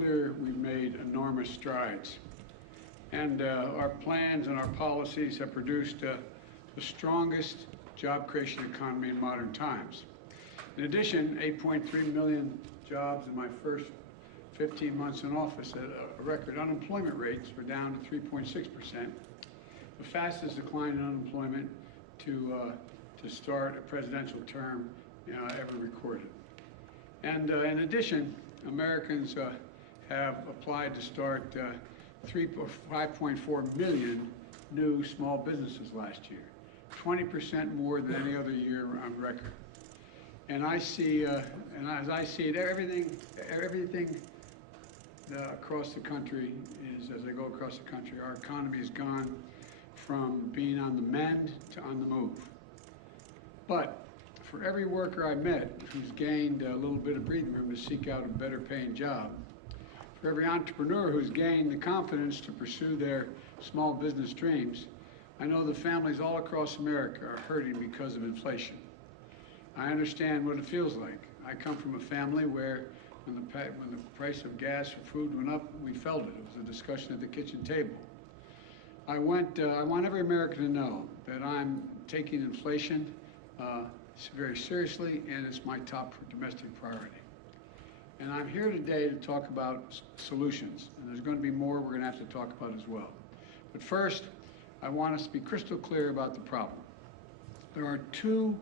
clear we've made enormous strides. And our plans and our policies have produced the strongest job creation economy in modern times. In addition, 8.3 million jobs in my first 15 months in office at a record. Unemployment rates were down to 3.6%, the fastest decline in unemployment to start a presidential term ever recorded. And in addition, Americans have applied to start 5.4 million new small businesses last year, 20% more than any other year on record. And I see, and as I see it, everything across the country is, as I go across the country, our economy has gone from being on the mend to on the move. But for every worker I met who's gained a little bit of breathing room to seek out a better paying job, for every entrepreneur who's gained the confidence to pursue their small business dreams, I know the families all across America are hurting because of inflation. I understand what it feels like. I come from a family where when the price of gas or food went up, we felt it. It was a discussion at the kitchen table. I want every American to know that I'm taking inflation very seriously, and it's my top domestic priority. And I'm here today to talk about solutions, and there's going to be more we're going to have to talk about as well. But first, I want us to be crystal clear about the problem. There are two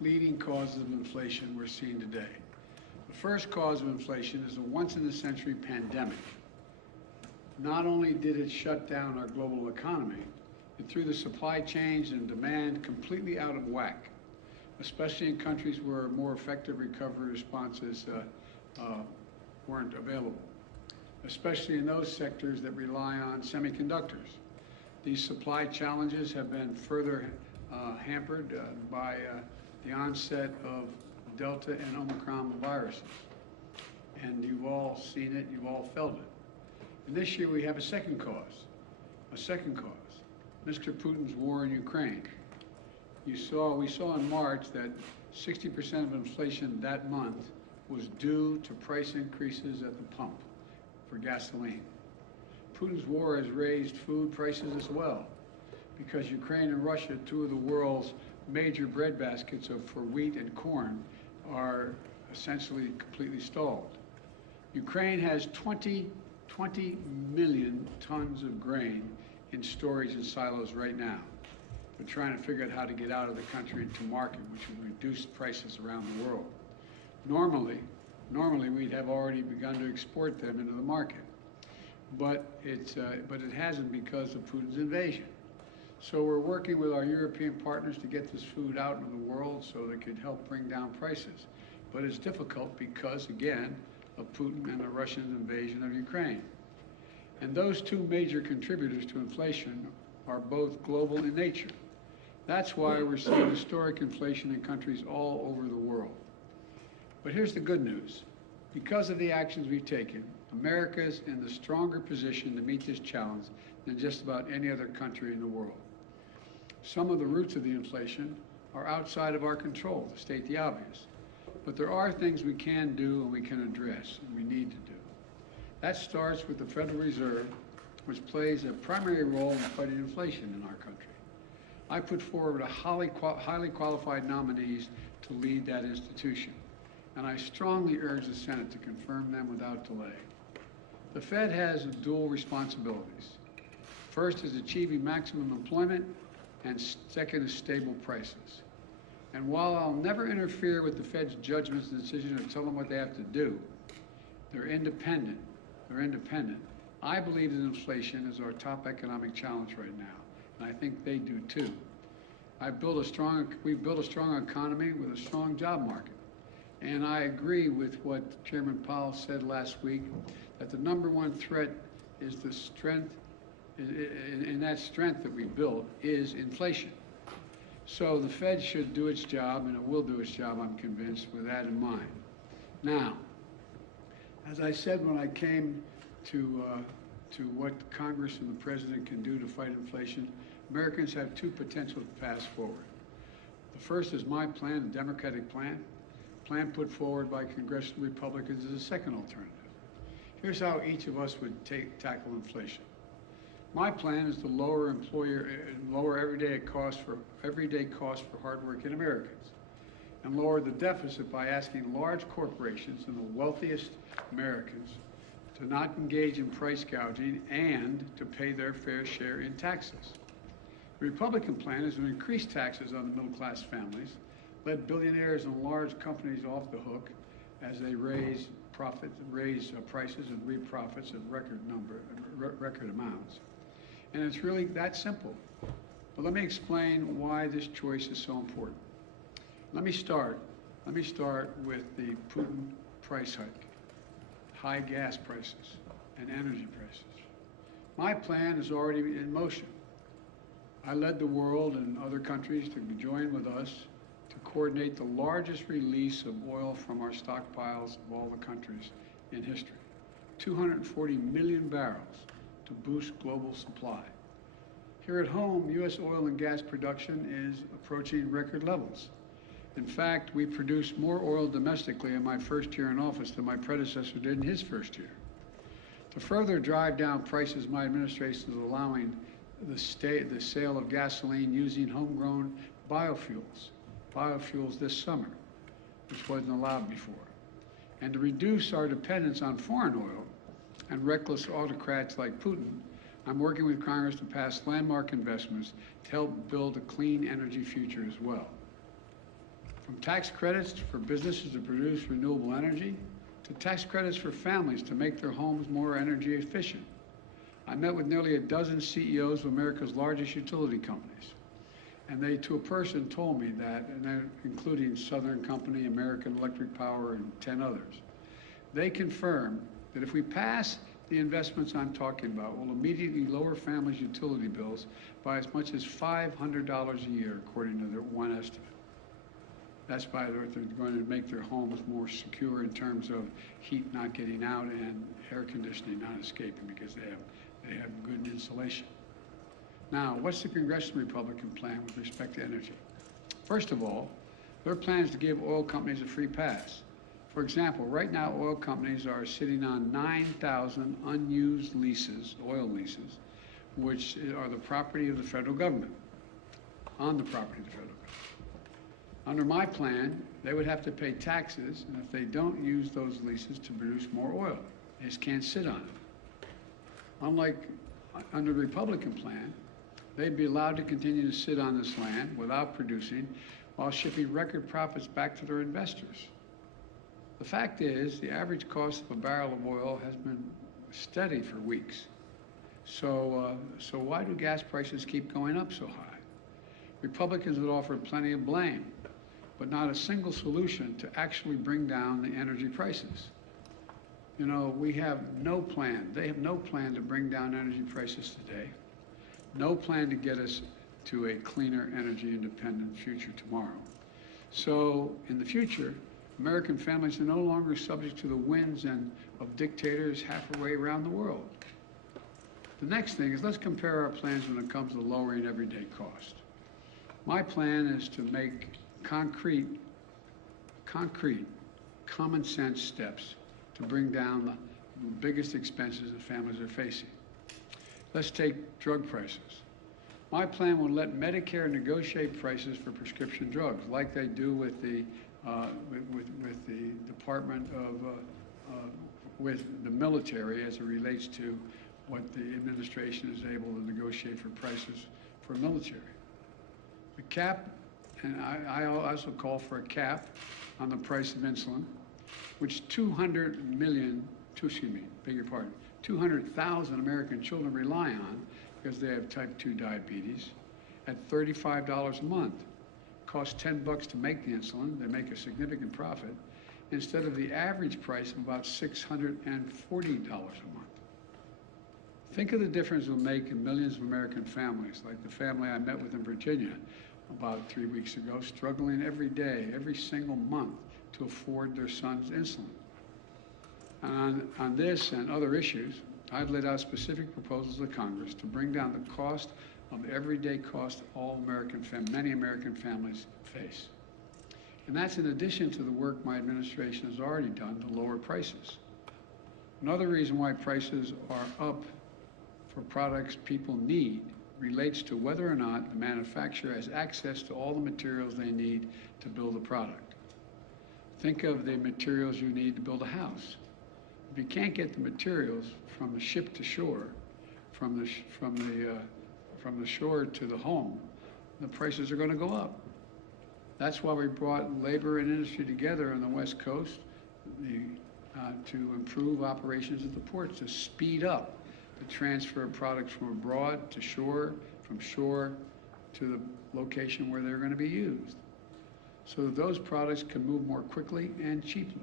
leading causes of inflation we're seeing today. The first cause of inflation is a once-in-a-century pandemic. Not only did it shut down our global economy, it threw the supply chains and demand completely out of whack, especially in countries where more effective recovery responses weren't available, especially in those sectors that rely on semiconductors. These supply challenges have been further hampered by the onset of Delta and Omicron viruses. And you've all seen it, you've all felt it. And this year we have a second cause, Mr. Putin's war in Ukraine. We saw in March that 60% of inflation that month was due to price increases at the pump for gasoline. Putin's war has raised food prices as well, because Ukraine and Russia, two of the world's major bread baskets for wheat and corn, are essentially completely stalled. Ukraine has 20 million tons of grain in storage in silos right now. They're trying to figure out how to get out of the country to market, which would reduce prices around the world. Normally we'd have already begun to export them into the market, but it hasn't because of Putin's invasion. So we're working with our European partners to get this food out into the world so that it could help bring down prices. But it's difficult because, again, of Putin and the Russian invasion of Ukraine. And those two major contributors to inflation are both global in nature. That's why we're seeing historic inflation in countries all over the world. But here's the good news. Because of the actions we've taken, America's in the stronger position to meet this challenge than just about any other country in the world. Some of the roots of the inflation are outside of our control, to state the obvious. But there are things we can do and we can address and we need to do. That starts with the Federal Reserve, which plays a primary role in fighting inflation in our country. I put forward highly qualified nominees to lead that institution, and I strongly urge the Senate to confirm them without delay. The Fed has dual responsibilities. First is achieving maximum employment, and second is stable prices. And while I'll never interfere with the Fed's judgments and decisions or tell them what they have to do, they're independent. I believe that inflation is our top economic challenge right now, and I think they do too. We've built a strong economy with a strong job market. And I agree with what Chairman Powell said last week, that the number one threat is the strength, and that strength that we built is inflation. So the Fed should do its job, and it will do its job, I'm convinced, with that in mind. Now, as I said when I came to what Congress and the President can do to fight inflation, Americans have two potential paths forward. The first is my plan, the Democratic plan put forward by Congressional Republicans, is a second alternative. Here's how each of us would tackle inflation. My plan is to lower everyday costs for hardworking Americans, and lower the deficit by asking large corporations and the wealthiest Americans to not engage in price gouging and to pay their fair share in taxes. The Republican plan is to increase taxes on the middle-class families, let billionaires and large companies off the hook as they raise prices and reap profits in record amounts. And it's really that simple. But let me explain why this choice is so important. Let me start with the Putin price hike, high gas prices, and energy prices. My plan is already in motion. I led the world and other countries to join with us to coordinate the largest release of oil from our stockpiles of all the countries in history, 240 million barrels to boost global supply. Here at home, U.S. oil and gas production is approaching record levels. In fact, we produced more oil domestically in my first year in office than my predecessor did in his first year. To further drive down prices, my administration is allowing the sale of gasoline using homegrown biofuels this summer, which wasn't allowed before. And to reduce our dependence on foreign oil and reckless autocrats like Putin, I'm working with Congress to pass landmark investments to help build a clean energy future as well. From tax credits for businesses to produce renewable energy, to tax credits for families to make their homes more energy efficient. I met with nearly a dozen CEOs of America's largest utility companies, and they, to a person, told me that, and including Southern Company, American Electric Power, and 10 others. They confirmed that if we pass the investments I'm talking about, we'll immediately lower families' utility bills by as much as $500 a year, according to their one estimate. That's by they're going to make their homes more secure in terms of heat not getting out and air conditioning not escaping because they have good insulation. Now, what's the Congressional Republican plan with respect to energy? First of all, their plan is to give oil companies a free pass. For example, right now oil companies are sitting on 9,000 unused leases, oil leases, which are the property of the federal government, on the property of the federal government. Under my plan, they would have to pay taxes, and if they don't use those leases to produce more oil, they just can't sit on it. Unlike under the Republican plan, they'd be allowed to continue to sit on this land without producing while shipping record profits back to their investors. The fact is, the average cost of a barrel of oil has been steady for weeks. So why do gas prices keep going up so high? Republicans have offered plenty of blame, but not a single solution to actually bring down the energy prices. You know, we have no plan. They have no plan to bring down energy prices today. No plan to get us to a cleaner, energy independent future tomorrow. So in the future, American families are no longer subject to the whims of dictators halfway around the world. The next thing is, let's compare our plans when it comes to lowering everyday cost. My plan is to make concrete, common sense steps to bring down the biggest expenses that families are facing. Let's take drug prices. My plan will let Medicare negotiate prices for prescription drugs, like they do with the Department of, with the military as it relates to what the administration is able to negotiate for prices for military. The cap, and I also call for a cap on the price of insulin, which 200,000 American children rely on because they have type 2 diabetes at $35 a month. It costs $10 to make the insulin. They make a significant profit instead of the average price of about $640 a month. Think of the difference it will make in millions of American families, like the family I met with in Virginia about 3 weeks ago, struggling every day, every single month to afford their son's insulin. And on this and other issues, I've laid out specific proposals to Congress to bring down the cost of the everyday cost many American families face. And that's in addition to the work my administration has already done to lower prices. Another reason why prices are up for products people need relates to whether or not the manufacturer has access to all the materials they need to build a product. Think of the materials you need to build a house. If you can't get the materials from the ship to shore, from the shore to the home, the prices are going to go up. That's why we brought labor and industry together on the West Coast to improve operations at the ports, to speed up the transfer of products from abroad to shore, from shore to the location where they're going to be used, so that those products can move more quickly and cheaply.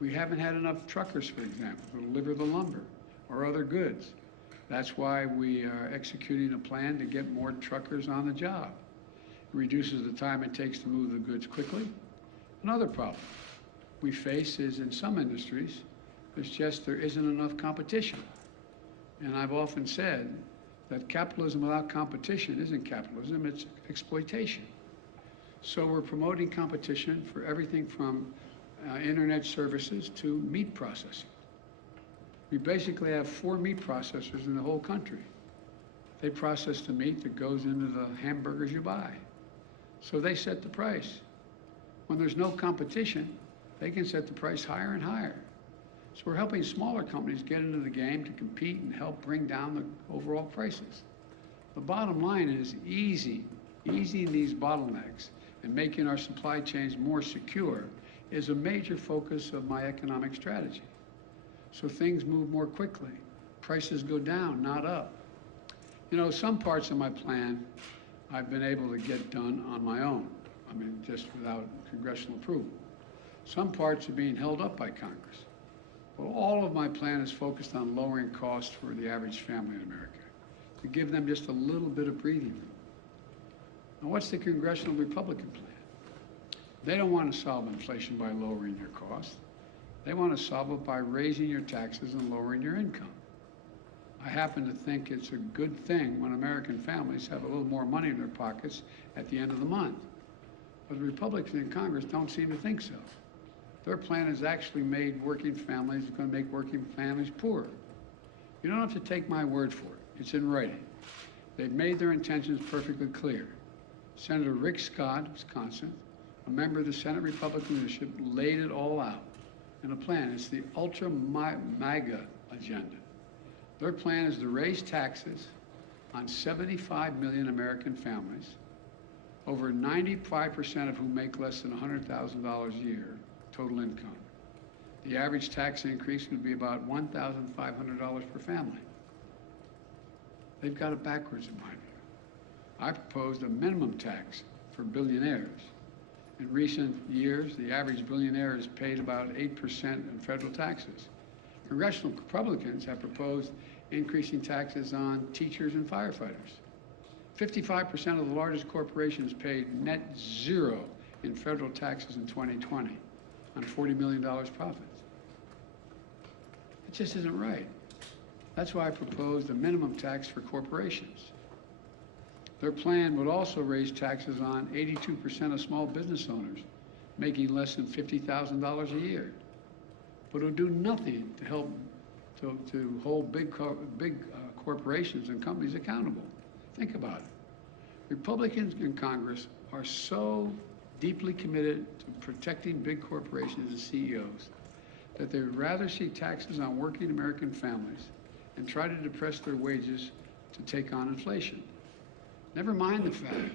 We haven't had enough truckers, for example, to deliver the lumber or other goods. That's why we are executing a plan to get more truckers on the job. It reduces the time it takes to move the goods quickly. Another problem we face is in some industries, there isn't enough competition. And I've often said that capitalism without competition isn't capitalism, it's exploitation. So we're promoting competition for everything from internet services to meat processing. We basically have 4 meat processors in the whole country. They process the meat that goes into the hamburgers you buy. So they set the price. When there's no competition, they can set the price higher and higher. So we're helping smaller companies get into the game to compete and help bring down the overall prices. The bottom line is easing these bottlenecks and making our supply chains more secure is a major focus of my economic strategy. So things move more quickly. Prices go down, not up. You know, some parts of my plan I've been able to get done on my own. I mean, just without congressional approval. Some parts are being held up by Congress. Well, all of my plan is focused on lowering costs for the average family in America, to give them just a little bit of breathing room. Now, what's the Congressional Republican plan? They don't want to solve inflation by lowering your costs. They want to solve it by raising your taxes and lowering your income. I happen to think it's a good thing when American families have a little more money in their pockets at the end of the month. But the Republicans in Congress don't seem to think so. Their plan has actually made working families, it's going to make working families poorer. You don't have to take my word for it. It's in writing. They've made their intentions perfectly clear. Senator Rick Scott, Wisconsin, a member of the Senate Republican leadership, laid it all out in a plan. It's the ultra-MAGA agenda. Their plan is to raise taxes on 75 million American families, over 95% of whom make less than $100,000 a year total income. The average tax increase would be about $1,500 per family. They've got it backwards in my view. I proposed a minimum tax for billionaires. In recent years, the average billionaire has paid about 8% in federal taxes. Congressional Republicans have proposed increasing taxes on teachers and firefighters. 55% of the largest corporations paid net zero in federal taxes in 2020 on $40 million profits. It just isn't right. That's why I proposed a minimum tax for corporations. Their plan would also raise taxes on 82% of small business owners making less than $50,000 a year. But it would do nothing to help to hold big corporations and companies accountable. Think about it. Republicans in Congress are so deeply committed to protecting big corporations and CEOs that they would rather see taxes on working American families and try to depress their wages to take on inflation. Never mind the fact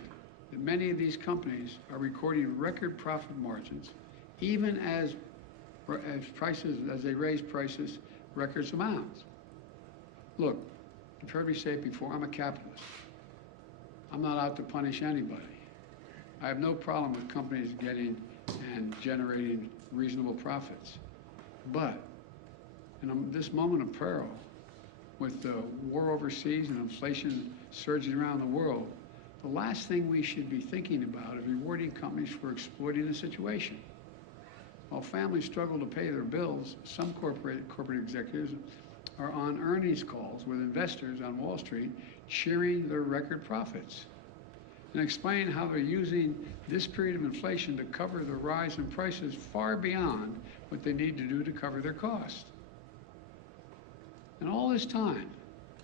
that many of these companies are recording record profit margins, even as they raise prices record amounts. Look, you've heard me say it before, I'm a capitalist. I'm not out to punish anybody. I have no problem with companies getting and generating reasonable profits. But in this moment of peril, with the war overseas and inflation surging around the world, the last thing we should be thinking about is rewarding companies for exploiting the situation. While families struggle to pay their bills, some corporate executives are on earnings calls with investors on Wall Street cheering their record profits and explain how they're using this period of inflation to cover the rise in prices far beyond what they need to do to cover their costs. And all this time,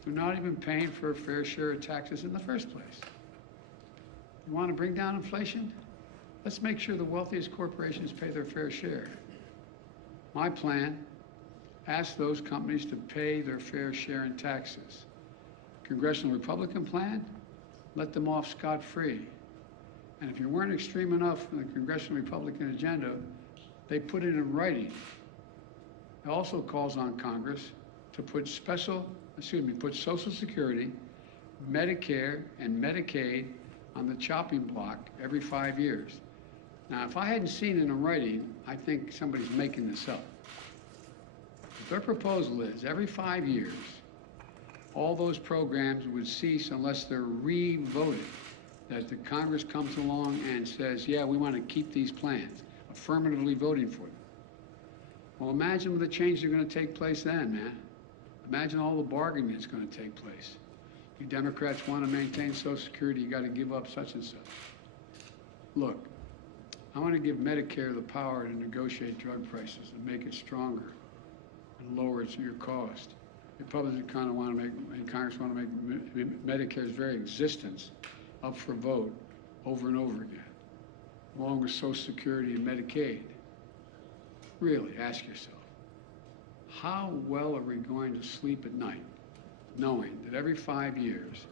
they're not even paying for a fair share of taxes in the first place. You want to bring down inflation? Let's make sure the wealthiest corporations pay their fair share. My plan asks those companies to pay their fair share in taxes. Congressional Republican plan, let them off scot-free. And if you weren't extreme enough in the Congressional Republican agenda, they put it in writing. It also calls on Congress to put put Social Security, Medicare, and Medicaid on the chopping block every 5 years. Now, if I hadn't seen it in writing, I think somebody's making this up. But their proposal is every 5 years, all those programs would cease unless they're re-voted. That the Congress comes along and says, yeah, we want to keep these plans, affirmatively voting for them. Well, imagine the changes that are going to take place then, man. Imagine all the bargaining that's going to take place. You Democrats want to maintain Social Security, you got to give up such and such. Look, I want to give Medicare the power to negotiate drug prices and make it stronger and lower your cost. Republicans kind of want to make, and Congress want to make Medicare's very existence up for vote over and over again, along with Social Security and Medicaid. Really, ask yourself, how well are we going to sleep at night knowing that every 5 years,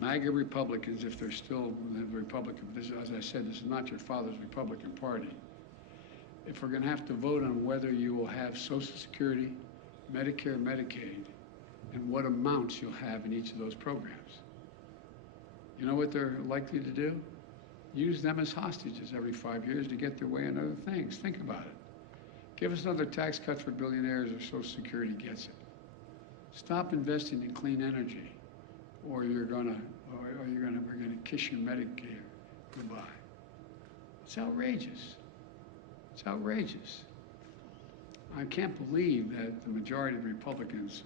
MAGA Republicans, if they're still the Republican, this, as I said, this is not your father's Republican Party, if we're going to have to vote on whether you will have Social Security, Medicare, Medicaid, and what amounts you'll have in each of those programs. You know what they're likely to do? Use them as hostages every 5 years to get their way on other things. Think about it. Give us another tax cut for billionaires or Social Security gets it. Stop investing in clean energy, or we're gonna kiss your Medicare goodbye. It's outrageous. It's outrageous. I can't believe that the majority of Republicans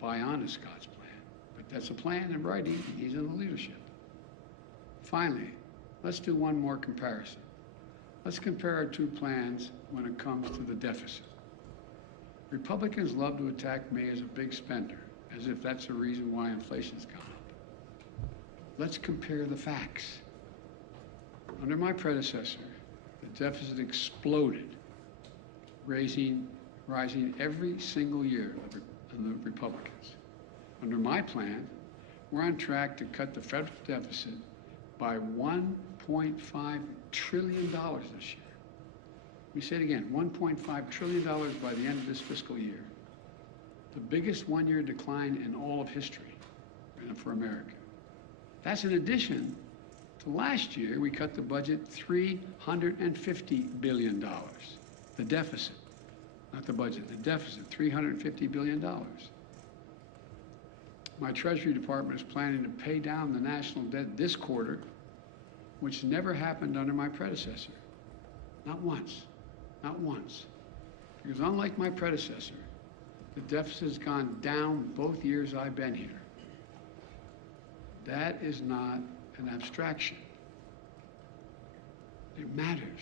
buy on to Scott's plan, but that's a plan in writing. He's in the leadership. Finally, let's do one more comparison. Let's compare our two plans when it comes to the deficit. Republicans love to attack me as a big spender, as if that's the reason why inflation's gone up. Let's compare the facts. Under my predecessor, the deficit exploded, rising every single year of the Republicans. Under my plan, we're on track to cut the federal deficit by $1.5 trillion this year. Let me say it again, $1.5 trillion by the end of this fiscal year. The biggest one-year decline in all of history for America. That's in addition to last year, we cut the budget $350 billion. The deficit, not the budget, the deficit, $350 billion. My Treasury Department is planning to pay down the national debt this quarter, which never happened under my predecessor. Not once, not once. Because unlike my predecessor, the deficit has gone down both years I've been here. That is not an abstraction. It matters.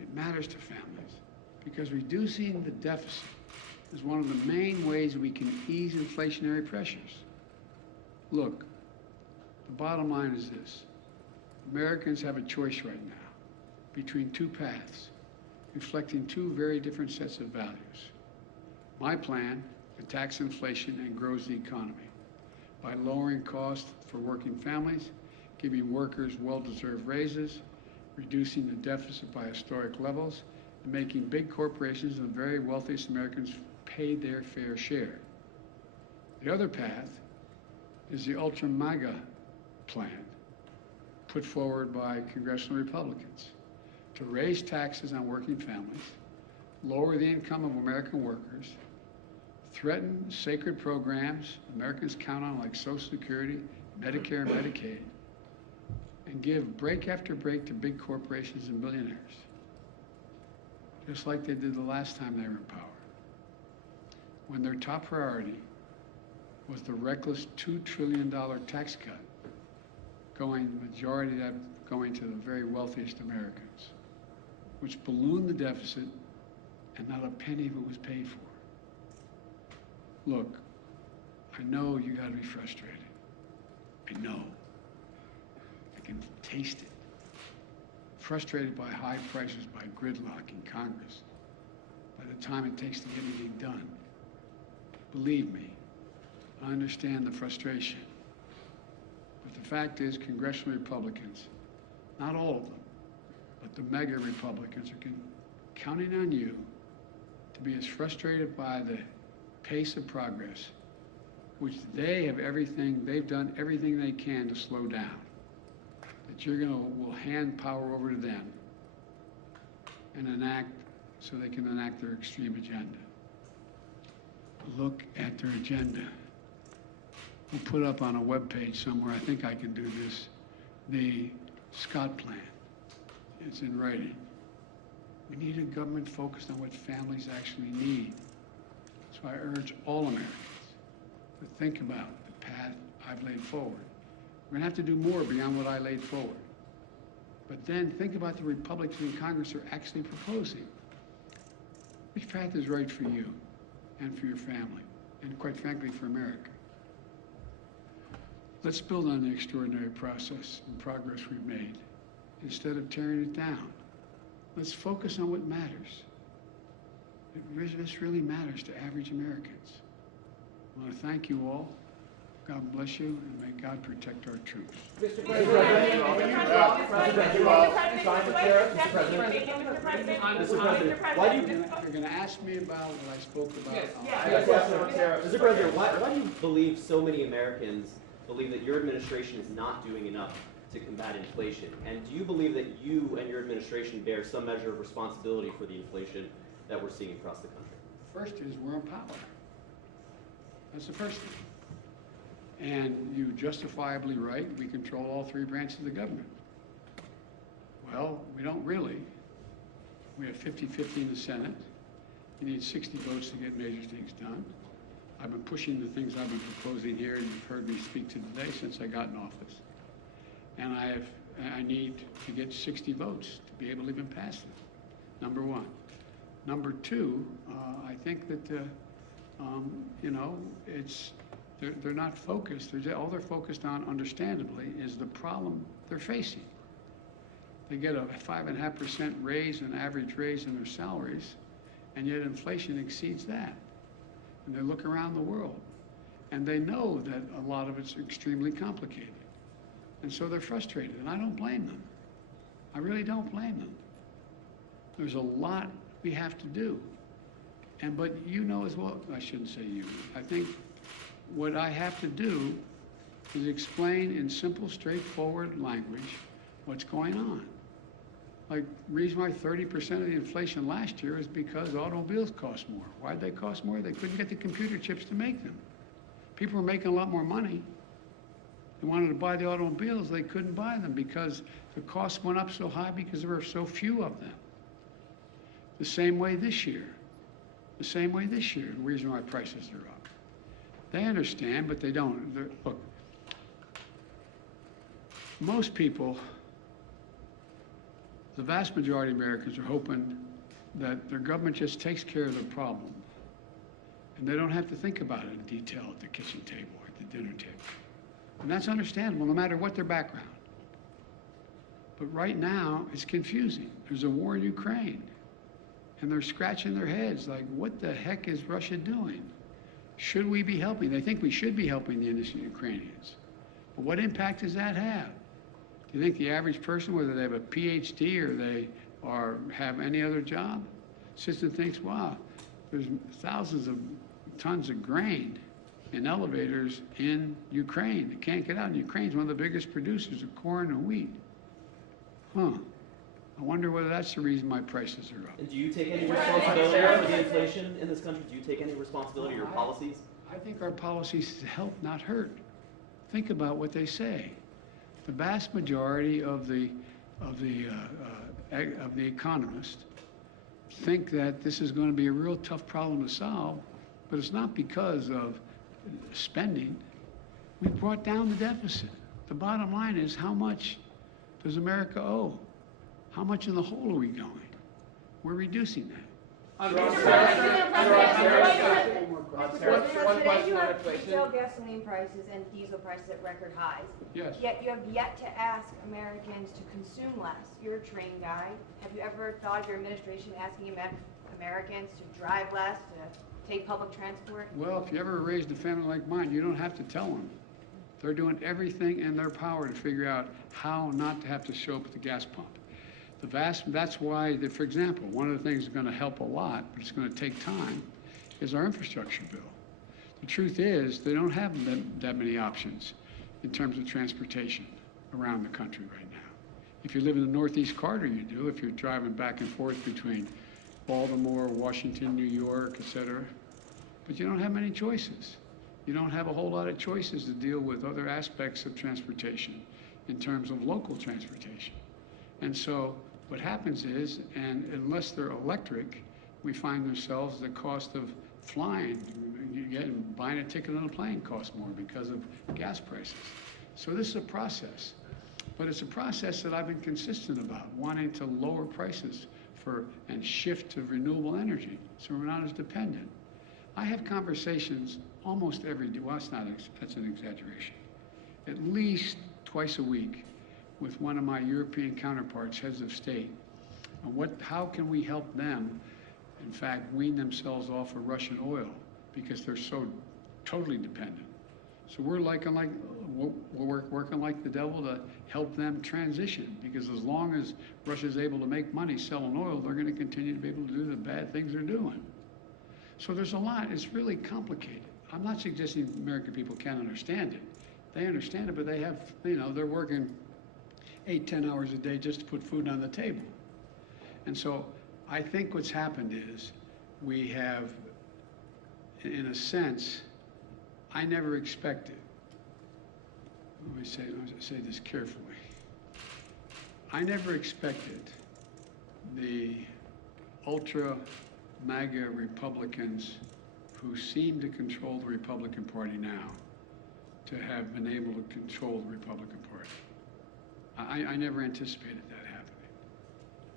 It matters to families because reducing the deficit is one of the main ways we can ease inflationary pressures. Look, the bottom line is this. Americans have a choice right now between two paths, reflecting two very different sets of values. My plan attacks inflation and grows the economy by lowering costs for working families, giving workers well-deserved raises, reducing the deficit by historic levels, and making big corporations and the very wealthiest Americans pay their fair share. The other path is the ultra-MAGA plan put forward by Congressional Republicans to raise taxes on working families, lower the income of American workers, threaten sacred programs Americans count on like Social Security, Medicare, and Medicaid, and give break after break to big corporations and billionaires, just like they did the last time they were in power, when their top priority was the reckless $2 trillion tax cut, the majority of that going to the very wealthiest Americans, which ballooned the deficit and not a penny of it was paid for. Look, I know you got to be frustrated. I know. I can taste it. Frustrated by high prices, by gridlock in Congress, by the time it takes to get anything done. Believe me, I understand the frustration. But the fact is, congressional Republicans, not all of them, but the mega Republicans are counting on you to be as frustrated by the pace of progress, which they've done everything they can to slow down, that will hand power over to them and enact, so they can enact their extreme agenda. Look at their agenda. We'll put up on a webpage somewhere, I think I can do this, the Scott Plan. It's in writing. We need a government focused on what families actually need. So I urge all Americans to think about the path I've laid forward. We're gonna have to do more beyond what I laid forward. But then think about the Republicans in Congress are actually proposing. Which path is right for you and for your family, and quite frankly, for America? Let's build on the extraordinary process and progress we've made instead of tearing it down. Let's focus on what matters. This really matters to average Americans. I want to thank you all. God bless you, and may God protect our troops. Mr. President, why do you... You're going to ask me about what I spoke about. Mr. President, why do you believe so many Americans believe that your administration is not doing enough to combat inflation? And do you believe that you and your administration bear some measure of responsibility for the inflation that we're seeing across the country? First is we're in power. That's the first thing. And you're justifiably right, we control all three branches of the government. Well, we don't really. We have 50-50 in the Senate. You need 60 votes to get major things done. I've been pushing the things I've been proposing here, and you've heard me speak to today since I got in office. And I need to get 60 votes to be able to even pass them, number one. Number two, I think that, they're not focused. All they're focused on, understandably, is the problem they're facing. They get a 5.5% raise, an average raise in their salaries, and yet inflation exceeds that. And they look around the world, and they know that a lot of it's extremely complicated. And so they're frustrated, and I don't blame them. I really don't blame them. There's a lot we have to do. But you know as well, I shouldn't say you, I think what I have to do is explain in simple, straightforward language what's going on. Like, the reason why 30% of the inflation last year is because automobiles cost more. Why'd they cost more? They couldn't get the computer chips to make them. People were making a lot more money. They wanted to buy the automobiles, they couldn't buy them because the costs went up so high because there were so few of them. The same way this year. The same way this year, the reason why prices are up. They understand, but they don't. Look, most people, the vast majority of Americans are hoping that their government just takes care of the problem, and they don't have to think about it in detail at the kitchen table or at the dinner table. And that's understandable, no matter what their background. But right now, it's confusing. There's a war in Ukraine, and they're scratching their heads like, what the heck is Russia doing? Should we be helping? They think we should be helping the innocent Ukrainians. But what impact does that have? Do you think the average person, whether they have a PhD or they have any other job, sits and thinks, wow, there's thousands of tons of grain in elevators in Ukraine that can't get out. And Ukraine's one of the biggest producers of corn and wheat. I wonder whether that's the reason my prices are up. And do you take any responsibility for the inflation in this country? Do you take any responsibility for your policies? I think our policies help, not hurt. Think about what they say. The vast majority of the economists think that this is going to be a real tough problem to solve, but it's not because of spending. We brought down the deficit. The bottom line is, how much does America owe? How much in the hole are we going? We're reducing that. Mr. Sarah, President, one today question you on have inflation. retail gasoline prices and diesel prices at record highs. Yes. Yet you have yet to ask Americans to consume less. You're a train guy. Have you ever thought of your administration asking Americans to drive less, to take public transport? Well, if you ever raised a family like mine, you don't have to tell them. They're doing everything in their power to figure out how not to have to show up at the gas pump. That's why, for example, one of the things that's going to help a lot, but it's going to take time, is our infrastructure bill. The truth is, they don't have that many options in terms of transportation around the country right now. If you live in the Northeast Corridor, you do. If you're driving back and forth between Baltimore, Washington, New York, et cetera. But you don't have many choices. You don't have a whole lot of choices to deal with other aspects of transportation in terms of local transportation. And so what happens is, and unless they're electric, we find ourselves the cost of flying, buying a ticket on a plane costs more because of gas prices. So this is a process, but it's a process that I've been consistent about, wanting to lower prices and shift to renewable energy so we're not as dependent. I have conversations almost every day, well, that's an exaggeration, at least twice a week with one of my European counterparts, heads of state, on how can we help them, in fact, wean themselves off of Russian oil because they're so totally dependent. So we're working like the devil to help them transition, because as long as Russia's able to make money selling oil, they're going to continue to be able to do the bad things they're doing. So there's a lot. It's really complicated. I'm not suggesting American people can't understand it. They understand it, but they have, they're working 8-10 hours a day just to put food on the table. And so I think what's happened is we have, in a sense, I never expected, let me say this carefully. I never expected the ultra MAGA Republicans who seem to control the Republican Party now to have been able to control the Republican Party. I never anticipated that happening.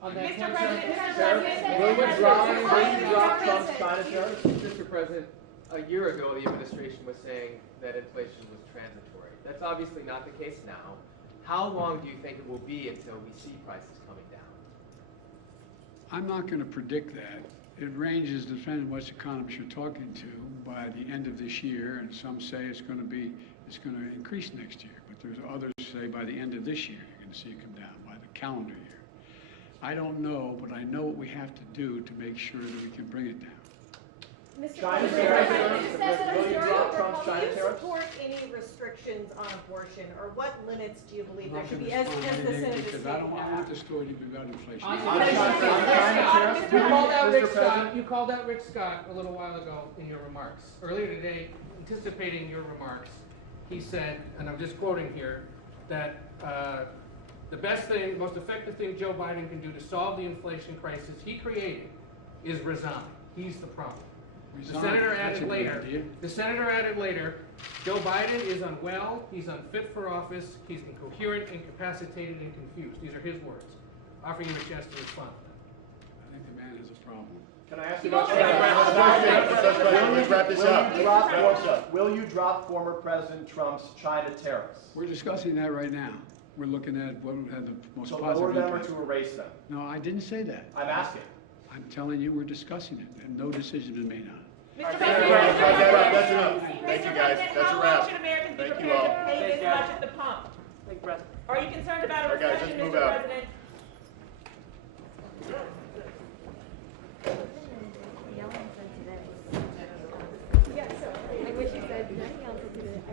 On that Mr. point, President, will you drop Mr. Trump's President. China tariffs? Mr. President, a year ago, the administration was saying that inflation was transitory. That's obviously not the case now. How long do you think it will be until we see prices coming down? I'm not going to predict that. It ranges depending on which economists you're talking to by the end of this year, and some say it's going to increase next year. But there's others who say by the end of this year you're going to see it come down, by the calendar year. I don't know, but I know what we have to do to make sure that we can bring it down. Mr. China President, tariffs, will you drop Trump's Do China you tariffs? support any restrictions on abortion, or what limits do you believe there I'm should not be, gonna as respond the to anything Senate is because stating I want now? the story to be about inflation. On China tariffs, You called out Rick Mr. President. Scott. You called out Rick Scott a little while ago in your remarks. Earlier today, anticipating your remarks, he said, and I'm just quoting here, that the best thing, most effective thing Joe Biden can do to solve the inflation crisis he created is resign. He's the problem. The senator added later, Joe Biden is unwell, he's unfit for office, he's incoherent, incapacitated, and confused. These are his words. Offering him a chance to respond to them. I think the man has a problem. Can I ask you Let's wrap this up. Will you drop former President Trump's China tariffs? We're discussing that right now. We're looking at what would have the most So lower positive them or impact. to erase them? No, I didn't say that. I'm asking. I'm telling you, we're discussing it, and no decision has been made on it. Mr. That's enough. President, Thank you, guys. That's a how long wrap. should Americans be Thank you prepared all. to pay this much at the pump? Are you concerned about a All right, guys, recession, let's move Mr. out. President? I wish you said nothing else today. I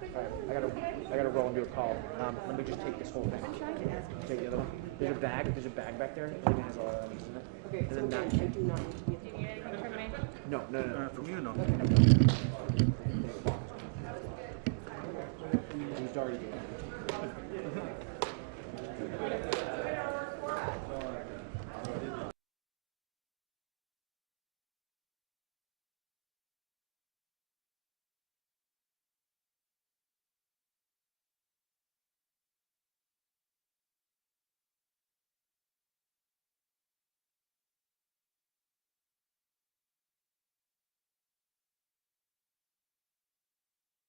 think I gotta roll and do a call. Let me just take this whole thing. Take the other one. There's a bag back there. I think it has all that in it. Okay, And then that. I do not need to be. Do you need anything from me? No. From you, no. He's already doing it.